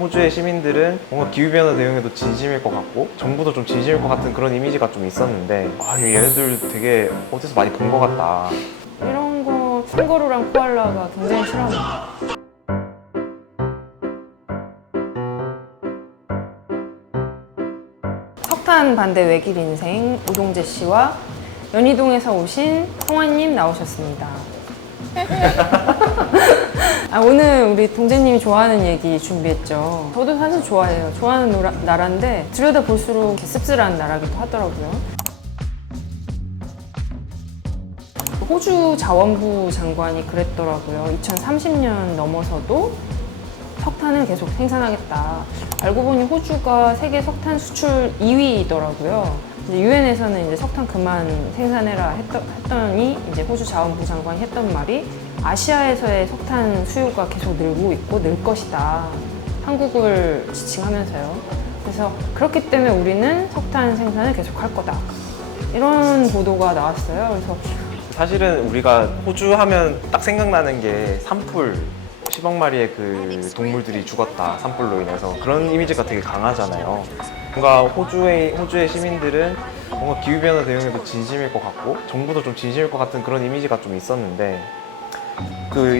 호주의 시민들은 뭔가 기후변화 대응에도 진심일 것 같고 정부도 좀 진심일 것 같은 그런 이미지가 좀 있었는데 얘네들 되게 어디서 많이 본 것 같다. 이런 거 캥거루랑 코알라가 굉장히 싫어합니다. 석탄 반대 외길 인생 오동재 씨와 연희동에서 오신 성환님 나오셨습니다. 오늘 우리 동재님이 좋아하는 얘기 준비했죠. 저도 사실 좋아해요. 좋아하는 나라인데 들여다볼수록 이렇게 씁쓸한 나라기도 하더라고요. 호주 자원부 장관이 그랬더라고요. 2030년 넘어서도 석탄을 계속 생산하겠다. 알고 보니 호주가 세계 석탄 수출 2위이더라고요. 유엔에서는 이제 석탄 그만 생산해라 했더니 이제 호주 자원부 장관이 했던 말이 아시아에서의 석탄 수요가 계속 늘고 있고 늘 것이다. 한국을 지칭하면서요. 그래서 그렇기 때문에 우리는 석탄 생산을 계속 할 거다. 이런 보도가 나왔어요. 그래서 사실은 우리가 호주 하면 딱 생각나는 게 산불, 10억 마리의 그 동물들이 죽었다, 산불로 인해서. 그런 이미지가 되게 강하잖아요. 뭔가 호주의 시민들은 뭔가 기후변화 대응에도 진심일 것 같고 정부도 좀 진심일 것 같은 그런 이미지가 좀 있었는데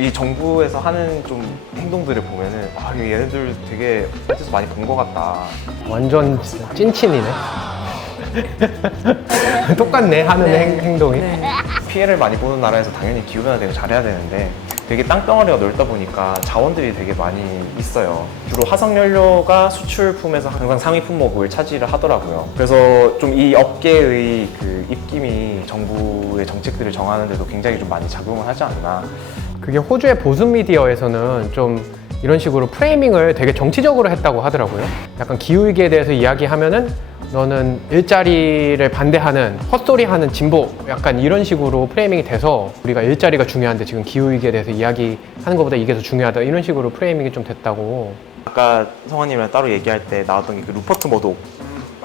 이 정부에서 하는 좀 행동들을 보면은 얘네들 되게 어디서 많이 본 것 같다. 완전 찐친이네. 똑같네, 하는 네. 행동이. 네. 피해를 많이 보는 나라에서 당연히 기후변화 대응 잘해야 되는데 되게 땅덩어리가 넓다 보니까 자원들이 되게 많이 있어요. 주로 화석연료가 수출품에서 항상 상위 품목을 차지를 하더라고요. 그래서 좀 이 업계의 그 입김이 정부의 정책들을 정하는 데도 굉장히 좀 많이 작용을 하지 않나. 그게 호주의 보수 미디어에서는 좀 이런 식으로 프레이밍을 되게 정치적으로 했다고 하더라고요. 약간 기후위기에 대해서 이야기하면은 너는 일자리를 반대하는 헛소리하는 진보, 약간 이런 식으로 프레이밍이 돼서 우리가 일자리가 중요한데 지금 기후위기에 대해서 이야기하는 것보다 이게 더 중요하다, 이런 식으로 프레이밍이 좀 됐다고. 아까 성환님이랑 따로 얘기할 때 나왔던 게 그 루퍼트 머독,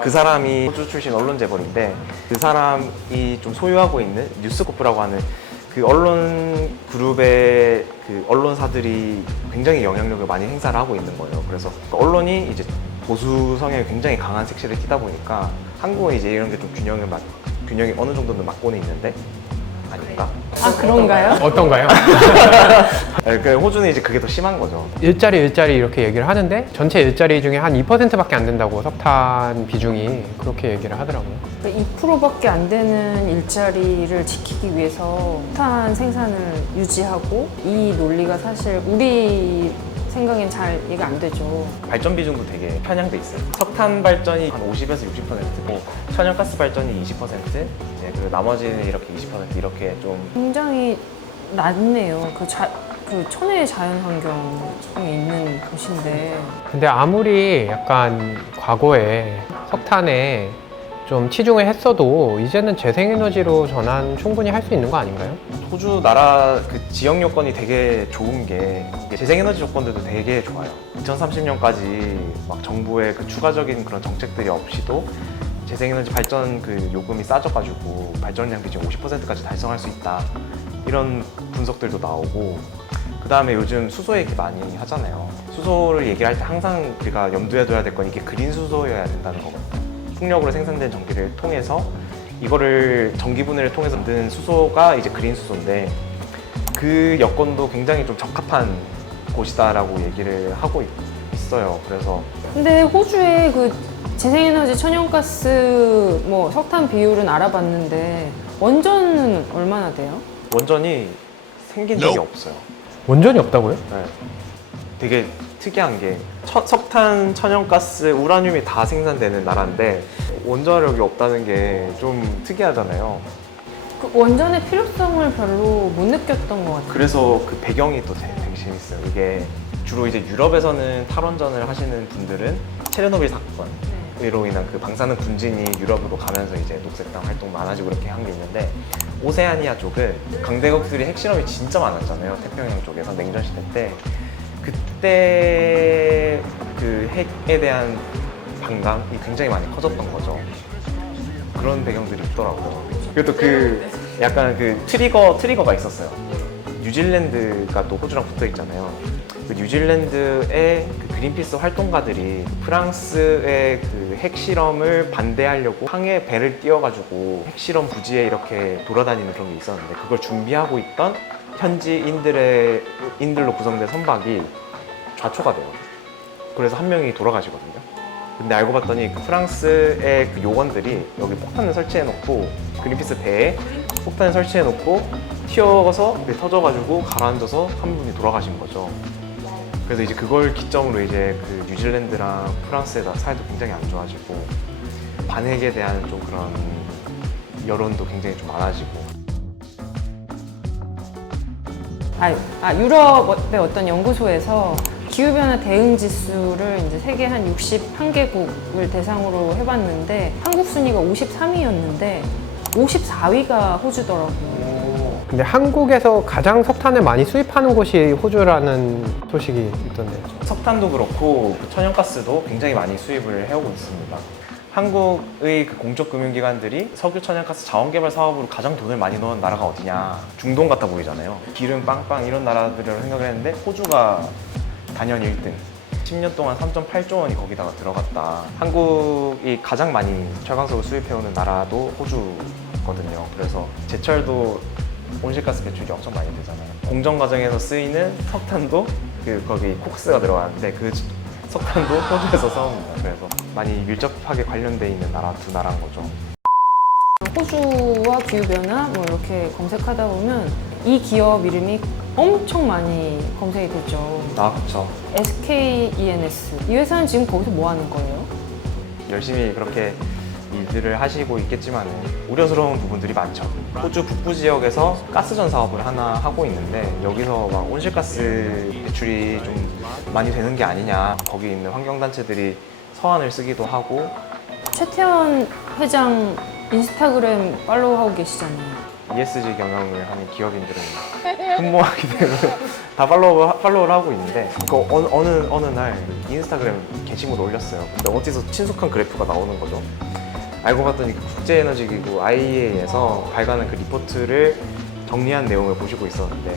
그 사람이 호주 출신 언론 재벌인데 그 사람이 좀 소유하고 있는 뉴스코프라고 하는 그 언론 그룹의 그 언론사들이 굉장히 영향력을 많이 행사를 하고 있는 거예요. 그래서 그 언론이 이제 보수 성향이 굉장히 강한 색채를 띠다 보니까 한국은 이제 이런 게 좀 균형이 어느 정도는 맞고는 있는데 아닌가? 아, 그런가요? 어떤가요? 그 호주는 이제 그게 더 심한 거죠. 일자리 이렇게 얘기를 하는데 전체 일자리 중에 한 2%밖에 안 된다고, 석탄 비중이. 그렇게 얘기를 하더라고요. 2%밖에 안 되는 일자리를 지키기 위해서 석탄 생산을 유지하고, 이 논리가 사실 우리 생각엔 잘 이해가 안 되죠. 발전 비중도 되게 편향돼 있어요. 석탄 발전이 한 50에서 60%고 천연가스 발전이 20%, 그리고 나머지는 이렇게 20% 이렇게 좀 굉장히 낮네요. 그 천혜의 자연 환경에 있는 곳인데. 근데 아무리 약간 과거에 석탄에 좀 치중을 했어도 이제는 재생에너지로 전환 충분히 할 수 있는 거 아닌가요? 호주 나라 그 지역 여건이 되게 좋은 게 재생에너지 조건들도 되게 좋아요. 2030년까지 막 정부의 그 추가적인 그런 정책들이 없이도 재생에너지 발전 그 요금이 싸져가지고 발전량 비중 50%까지 달성할 수 있다. 이런 분석들도 나오고, 그 다음에 요즘 수소 얘기 많이 하잖아요. 수소를 얘기할 때 항상 우리가 염두에 둬야 될 건 이게 그린 수소여야 된다는 거거든요. 풍력으로 생산된 전기를 통해서 이거를 전기분해를 통해서 만드는 수소가 이제 그린 수소인데 그 여건도 굉장히 좀 적합한 곳이다라고 얘기를 하고 있어요. 그래서 근데 호주의 그 재생에너지, 천연가스, 뭐 석탄 비율은 알아봤는데 원전은 얼마나 돼요? 원전이 생긴 적이 없어요. 원전이 없다고요? 네. 되게 특이한 게 석탄, 천연가스, 우라늄이 다 생산되는 나라인데 원자력이 없다는 게 좀 특이하잖아요. 그 원전의 필요성을 별로 못 느꼈던 것 같아요. 그래서 그 배경이 또 되게 재밌어요. 이게 주로 이제 유럽에서는 탈원전을 하시는 분들은 체르노빌 사건으로 인한 그 방사능 분진이 유럽으로 가면서 이제 녹색당 활동 많아지고 이렇게 한 게 있는데, 오세아니아 쪽은 강대국들이 핵실험이 진짜 많았잖아요. 태평양 쪽에서 냉전 시대 때. 그때 그 핵에 대한 반감이 굉장히 많이 커졌던 거죠. 그런 배경들이 있더라고요. 그리고 또 그 약간 그 트리거가 있었어요. 뉴질랜드가 또 호주랑 붙어 있잖아요. 그 뉴질랜드의 그 그린피스 활동가들이 프랑스의 그 핵실험을 반대하려고 항해 배를 띄워가지고 핵실험 부지에 이렇게 돌아다니는 그런 게 있었는데 그걸 준비하고 있던 현지인들로 구성된 선박이 좌초가 돼요. 그래서 한 명이 돌아가시거든요. 근데 알고 봤더니 그 프랑스의 그 요원들이 여기 폭탄을 설치해놓고 그린피스 배에 폭탄을 설치해놓고 튀어서 터져가지고 가라앉아서 한 분이 돌아가신 거죠. 그래서 이제 그걸 기점으로 이제 그 뉴질랜드랑 프랑스의 사이도 굉장히 안 좋아지고 반핵에 대한 좀 그런 여론도 굉장히 좀 많아지고. 유럽의 어떤 연구소에서 기후변화 대응 지수를 이제 세계 한 61개국을 대상으로 해봤는데 한국 순위가 53위였는데 54위가 호주더라고요. 근데 한국에서 가장 석탄을 많이 수입하는 곳이 호주라는 소식이 있던데요. 석탄도 그렇고 천연가스도 굉장히 많이 수입을 해오고 있습니다. 한국의 그 공적 금융기관들이 석유 천연가스 자원개발 사업으로 가장 돈을 많이 넣은 나라가 어디냐, 중동 같아 보이잖아요. 기름 빵빵 이런 나라들을 생각을 했는데 호주가 단연 1등. 10년 동안 3.8조 원이 거기다가 들어갔다. 한국이 가장 많이 철강석을 수입해오는 나라도 호주거든요. 그래서 제철도 온실가스 배출이 엄청 많이 되잖아요. 공정 과정에서 쓰이는 석탄도 거기 콕스가 들어가는데 그 석탄도 호주에서 사옵니다. 그래서 많이 밀접하게 관련돼 있는 나라 두 나라인 거죠. 호주와 기후변화 뭐 이렇게 검색하다 보면 이 기업 이름이 엄청 많이 검색이 되죠. 그렇죠. SKENS. 이 회사는 지금 거기서 뭐 하는 거예요? 열심히 그렇게 일들을 하시고 있겠지만 우려스러운 부분들이 많죠. 호주 북부 지역에서 가스전 사업을 하나 하고 있는데 여기서 막 온실가스 배출이 좀 많이 되는 게 아니냐. 거기 있는 환경단체들이 서한을 쓰기도 하고. 최태원 회장 인스타그램 팔로우하고 계시잖아요. ESG 경영을 하는 기업인들은 흠모하기 때문에 다 팔로우를 하고 있는데 어느 날 인스타그램 게시물을 올렸어요. 근데 어디서 친숙한 그래프가 나오는 거죠. 알고 봤더니 그 국제에너지기구 IEA에서 발간한 그 리포트를 정리한 내용을 보시고 있었는데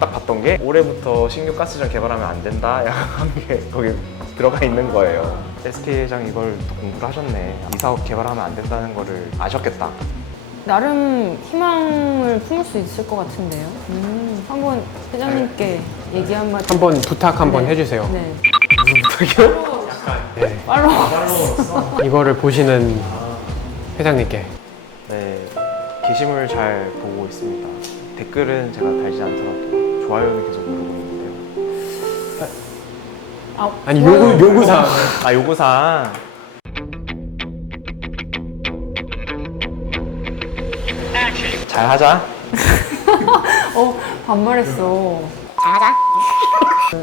딱 봤던 게 올해부터 신규 가스전 개발하면 안 된다 하는 게 거기 들어가 있는 거예요. SK 회장이 이걸 또 공부를 하셨네. 이 사업 개발하면 안 된다는 거를 아셨겠다. 나름 희망을 품을 수 있을 것 같은데요. 한번 회장님께 얘기 한마디. 한번 부탁 한번 네. 해주세요. 네. 무슨 부탁이요? 네. 팔로우. 이거를 보시는 회장님께. 네, 게시물 잘 보고 있습니다. 댓글은 제가 달지 않더라도 좋아요는 계속 누르고 있는데요. 아니 요구사항. 요구사항. 잘 하자. 반말했어. 잘하자.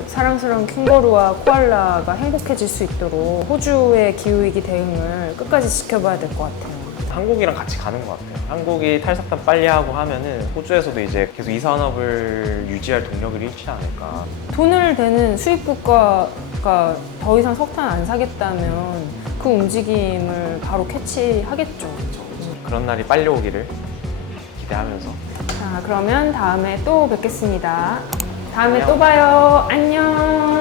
사랑스러운 캥거루와 코알라가 행복해질 수 있도록 호주의 기후위기 대응을 끝까지 지켜봐야 될 것 같아요. 한국이랑 같이 가는 것 같아요. 한국이 탈석탄 빨리 하고 하면은 호주에서도 이제 계속 이 산업을 유지할 동력을 잃지 않을까. 돈을 대는 수입 국가가 더 이상 석탄 안 사겠다면 그 움직임을 바로 캐치하겠죠. 그런 날이 빨리 오기를 기대하면서. 자, 그러면 다음에 또 뵙겠습니다. 다음에 안녕. 또 봐요. 안녕.